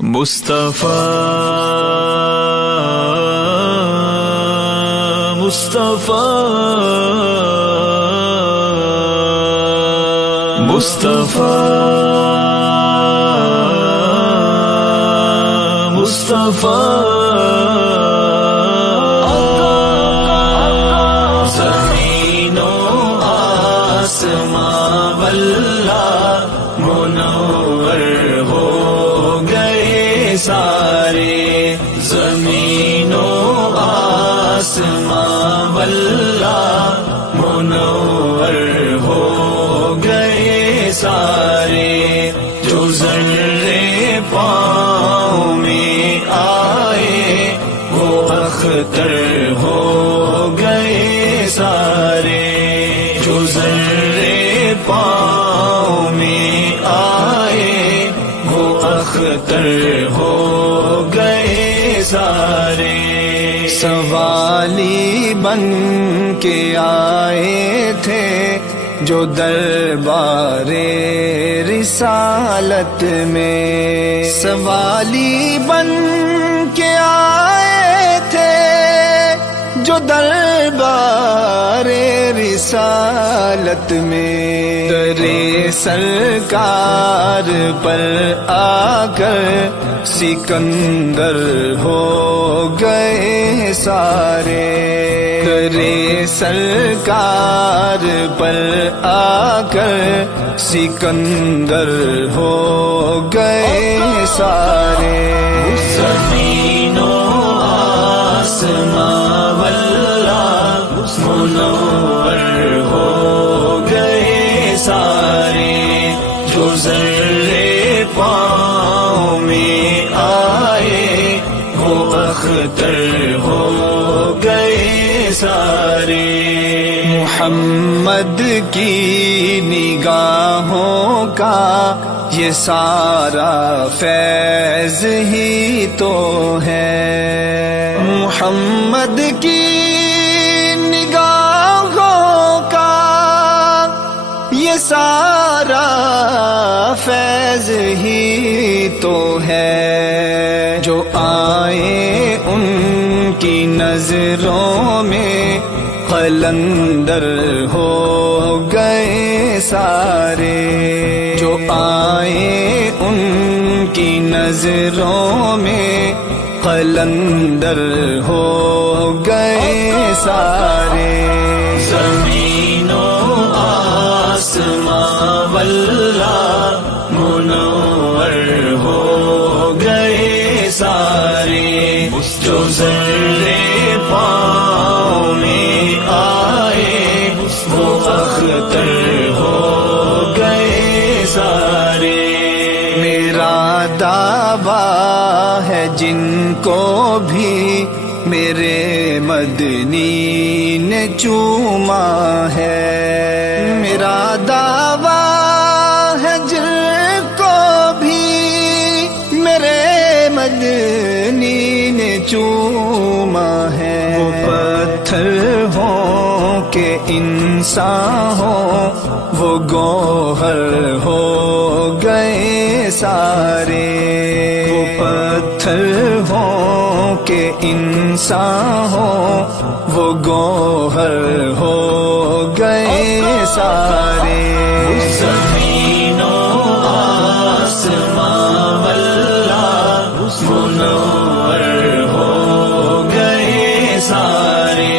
مصطفیٰ مصطفیٰ مصطفیٰ مصطفیٰ زمین و آسماں واللہ منور ہو گئے سارے، زمین و آسماں واللہ منور ہو گئے سارے، جو ذرے پاؤں میں آئے وہ اختر ہو گئے سارے، جو ذرے پاؤں میں آئے وہ اختر ہو گئے سارے۔ سوالی بن کے آئے تھے جو دربار رسالت میں، سوالی بن کے آئے تھے جو دربار رسالت میں، درے سرکار پر آ کر سکندر ہو گئے سارے، درے سرکار پر آ کر سکندر ہو گئے سارے، زمین و آسماں واللہ منور ہو گئے سارے، جو ذرے پاؤں میں آئے وہ اختر ہو گئے سارے۔ محمد کی نگاہوں کا یہ سارا فیض ہی تو ہے، محمد کی نگاہوں کا یہ سارا فیض ہی تو ہے، جو آئے ان کی نظروں میں قلندر ہو گئے سارے، جو آئے ان کی نظروں میں قلندر ہو گئے سارے، زمین و آسماں واللہ منور ہو گئے سارے، جو ذرے پاؤں میں آئے وہ اختر ہو گئے سارے۔ میرا دعویٰ ہے جن کو بھی میرے مدنی نے چوما ہے، میرا دعویٰ ہے جن کو بھی میرے مدنی نے چوما ہے، وہ پتھر ہوں کہ انسان ہوں وہ گوہر ہو گئے سارے، وہ پتھر ہوں کہ انسان ہوں وہ گوہر ہو گئے سارے، زمین و آسماں واللہ منور ہو گئے سارے،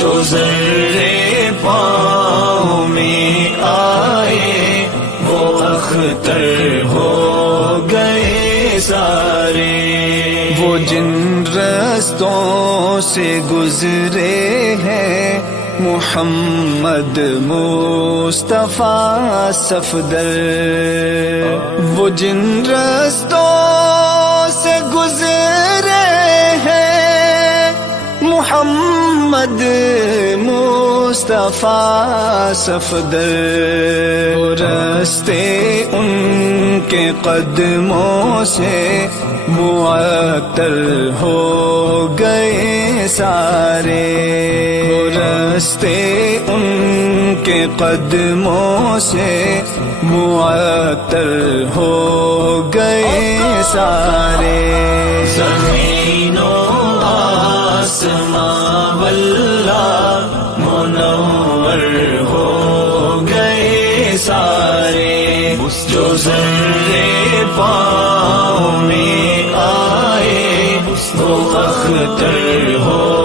جو ذرے پاؤں میں آئے وہ اختر ہو گئے سارے، وہ جن رستوں سے گزرے ہیں محمد مصطفیٰ صفدر، وہ جن رستوں سے گزرے ہیں محمد محمد مصطفیٰ صفدر، راستے ان کے قدموں سے معطر ہو گئے سارے، راستے ان کے قدموں سے معطر ہو گئے سارے۔ زمین و آسمان واللہ منور ہو گئے سارے، جو ذرے پاؤں میں آئے وہ اختر ہو